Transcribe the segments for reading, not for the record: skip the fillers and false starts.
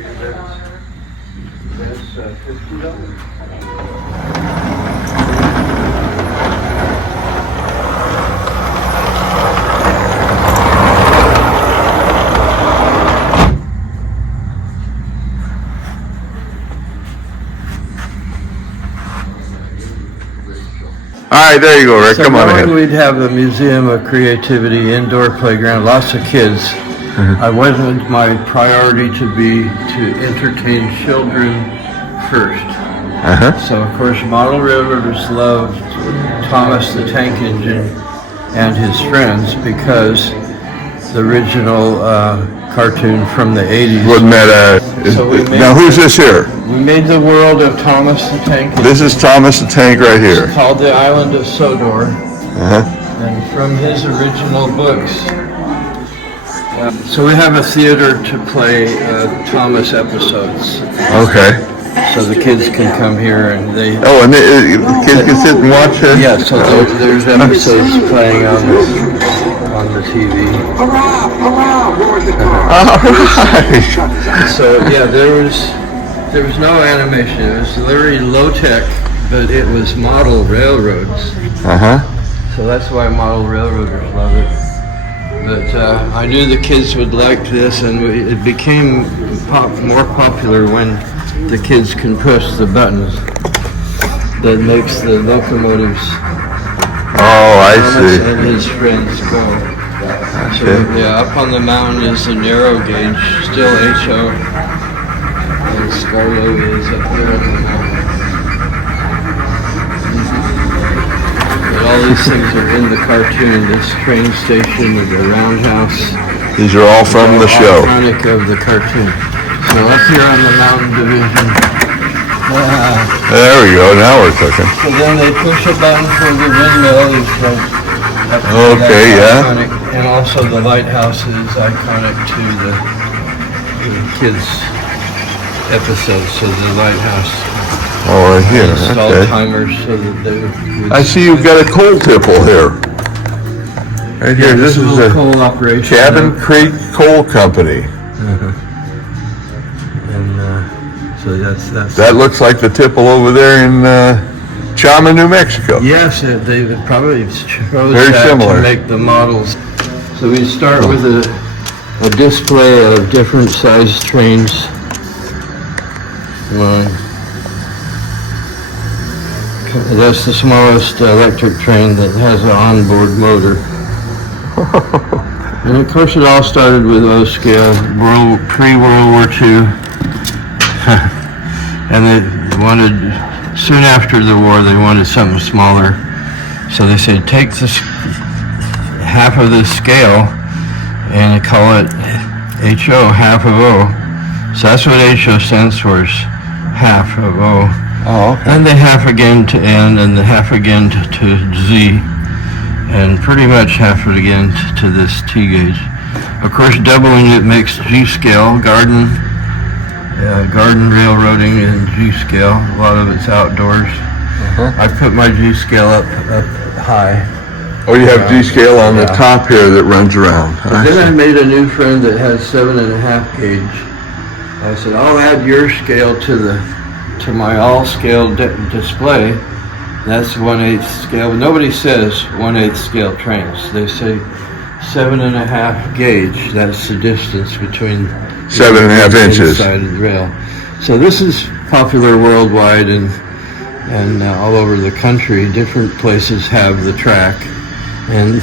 That's $50. All right, there you go, Rick. So Come on ahead. we'd have a museum of creativity, indoor playground, lots of kids. I wasn't my priority to entertain children first. So of course model railroaders loved Thomas the Tank Engine and his friends because the original cartoon from the 80s. Now who's this here? We made the world of Thomas the Tank Engine. This is Thomas the Tank right here. It's called the Island of Sodor. And from his original books. So we have a theater to play Thomas episodes. Okay. So the kids can come here and they... Oh, and the kids can sit and watch it? Yeah, so there's episodes playing on the TV. Hurrah! Hurrah! Roared the car. All right. So yeah, there was no animation. It was very low tech, but it was model railroads. So that's why model railroaders love it. But I knew the kids would like this, and it became more popular when the kids can push the buttons that makes the locomotives. Oh, I Thomas see. and his friends go. So yeah, up on the mountain is the narrow gauge, still HO, and Scarlo is up there on the mountain. But all these things are in the cartoon. This train station and the roundhouse. These are all from the show. Iconic of the cartoon. So up here on the mountain division. There we go. Now we're cooking. So then they push a button for the windmill. Okay, yeah. Iconic. And also the lighthouse is iconic to the kids' episode. So the lighthouse. Oh, right here. Installed Okay. timers so that they would... I see you've got a coal tipple here. Right here. This is a a coal operation. Cabin Creek Coal Company. And so that's... That looks like the tipple over there in Chama, New Mexico. Yes, they probably chose Very that similar. to make the models. So we start with a display of different sized trains. That's the smallest electric train that has an onboard motor. And of course it all started with O-scale, pre-World War II. And they wanted, soon after the war, they wanted something smaller. So they said, take this half of this scale and call it HO, half of O. So that's what HO stands for, is half of O. Oh, okay. And the half again to N, and the half again to Z, and pretty much half it again to this T gauge. Of course, doubling it makes G scale, garden railroading and G scale. A lot of it's outdoors. I put my G scale up high. Oh, you have G scale on the top here that runs around. Then I made a new friend that has 7.5 gauge. I said, I'll add your scale to my all-scale display. That's 1/8 scale. But nobody says 1/8 scale trains. They say 7.5 gauge. That's the distance between 7.5 inches. Inside of the rail. So this is popular worldwide and all over the country. Different places have the track, and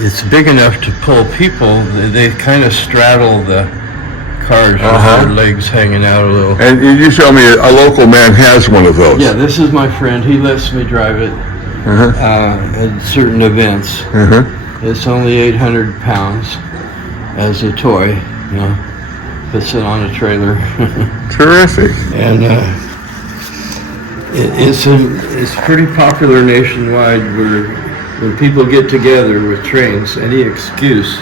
it's big enough to pull people. They kind of straddle the cars with their legs hanging out a little. And you show me a local man has one of those. Yeah, this is my friend. He lets me drive it at certain events. It's only 800 pounds as a toy, puts it on a trailer. Terrific. And it's pretty popular nationwide where when people get together with trains, any excuse,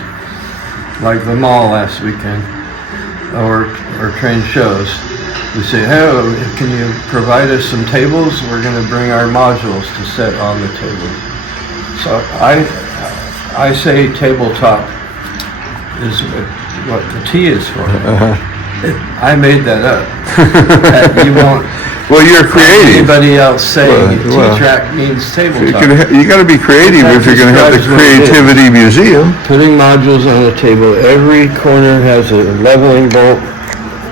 like the mall last weekend, or train shows, we say, hey, can you provide us some tables? We're going to bring our modules to set on the table. So I say tabletop is what the T is for. I made that up. You won't Well, you're creative. anybody else saying Well, T-track means You tabletop. got to be creative if you're going to have the Creativity Museum. Putting modules on a table, every corner has a leveling bolt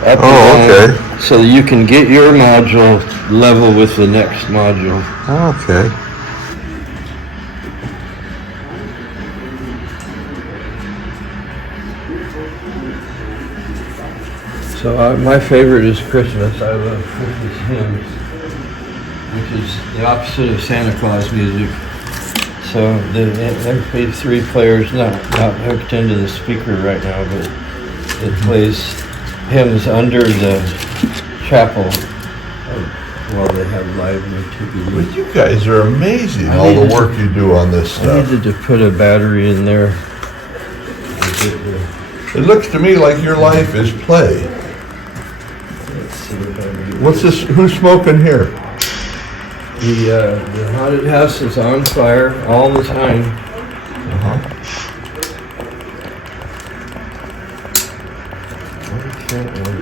up and down, Okay. so that you can get your module level with the next module. Okay. So my favorite is Christmas. I love Christmas hymns, which is the opposite of Santa Claus music. So the MP3 player's not hooked into the speaker right now, but it plays hymns under the chapel while they have live nativity. Well, you guys are amazing, all the work you do on this I stuff. needed to put a battery in there. It looks to me like your life is play. Let's see if I can- What's this? Who's smoking here? The haunted house is on fire all the time.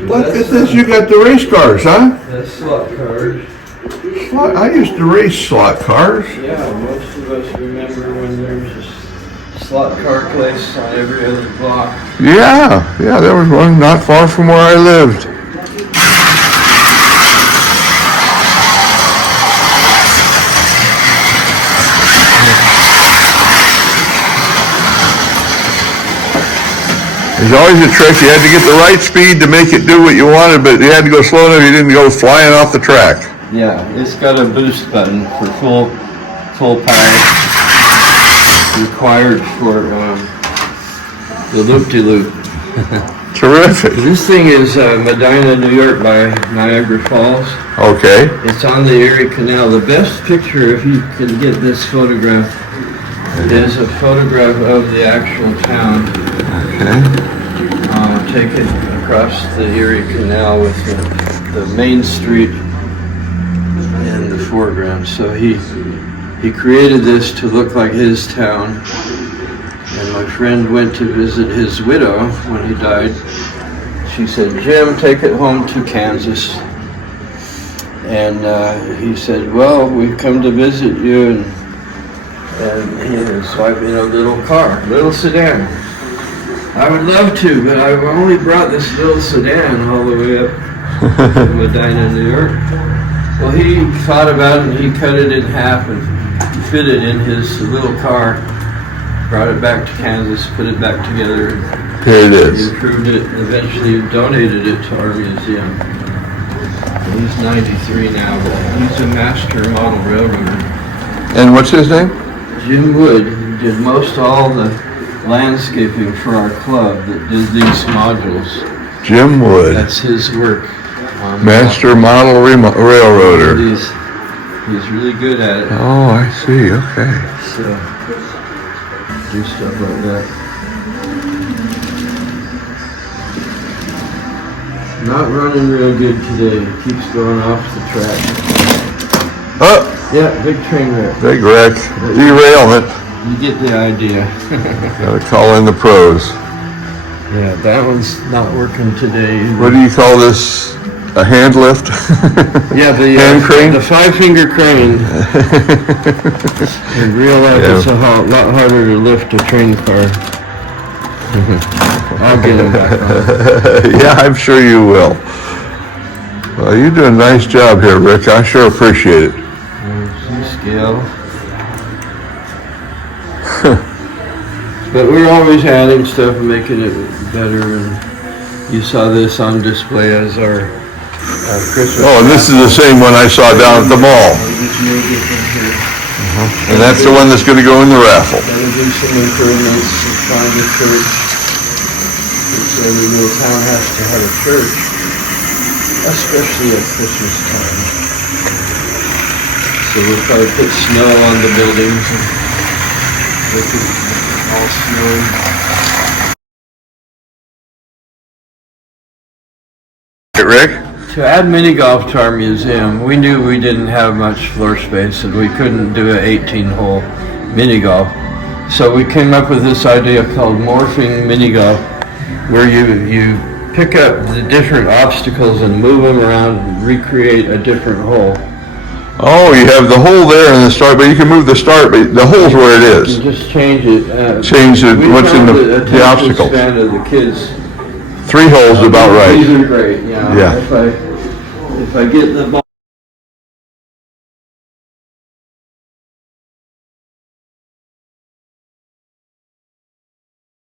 Look at this, you got the race cars, huh? That's slot cars. I used to race slot cars. Yeah, most of us remember when there was a slot car place on every other block. Yeah, there was one not far from where I lived. There's always a trick. You had to get the right speed to make it do what you wanted, but you had to go slow enough you didn't go flying off the track. Yeah, it's got a boost button for full power required for the loop-de-loop. Terrific. This thing is Medina, New York by Niagara Falls. Okay. It's on the Erie Canal. The best picture, if you can get this photograph, is a photograph of the actual town. Okay. Taken across the Erie Canal with the main street in the foreground. So he created this to look like his town. And my friend went to visit his widow when he died. She said, "Jim, take it home to Kansas." And he said, "Well, we've come to visit you," and he and his wife in a little car, little sedan. "I would love to, but I've only brought this little sedan all the way up to Medina, New York." Well, he thought about it and he cut it in half and fit it in his little car, brought it back to Kansas, put it back together, Here it and is. improved it, and eventually donated it to our museum. He's 93 now, but he's a master model railroader. And what's his name? Jim Wood did most all the landscaping for our club that did these modules. Jim Wood, That's his work. Master Model Railroader. He's really good at it. Oh, I see. Okay. So do stuff like that. Not running real good today. Keeps going off the track. Oh, Yeah, big train wreck. big wreck. Derailment. You get the idea. Gotta call in the pros. Yeah, that one's not working today. What do you call this? A hand lift? Yeah, the hand crane? the 5-finger crane. In real life, Yeah. it's a lot harder to lift a train car. I'll get him back on. Yeah, I'm sure you will. Well, you do a nice job here, Rick. I sure appreciate it. Some scale. But we're always adding stuff and making it better. And you saw this on display as our Christmas. Oh, and this is the same one I saw down at the mall. And that's the one that's going to go in the raffle. Gotta do some improvements and find a church. Every little town has to have a church, especially at Christmas time. So we'll probably put snow on the buildings and make it all snowy. Hey, Rick? To add mini golf to our museum, we knew we didn't have much floor space and we couldn't do an 18-hole mini golf. So we came up with this idea called morphing mini golf, where you pick up the different obstacles and move them around and recreate a different hole. Oh, you have the hole there in the start, but you can move the start, but the hole's where it is. You just change it. Change it, what's in the attention obstacles. span of the kids. 3 holes is about right. These are great, Yeah. If I get the ball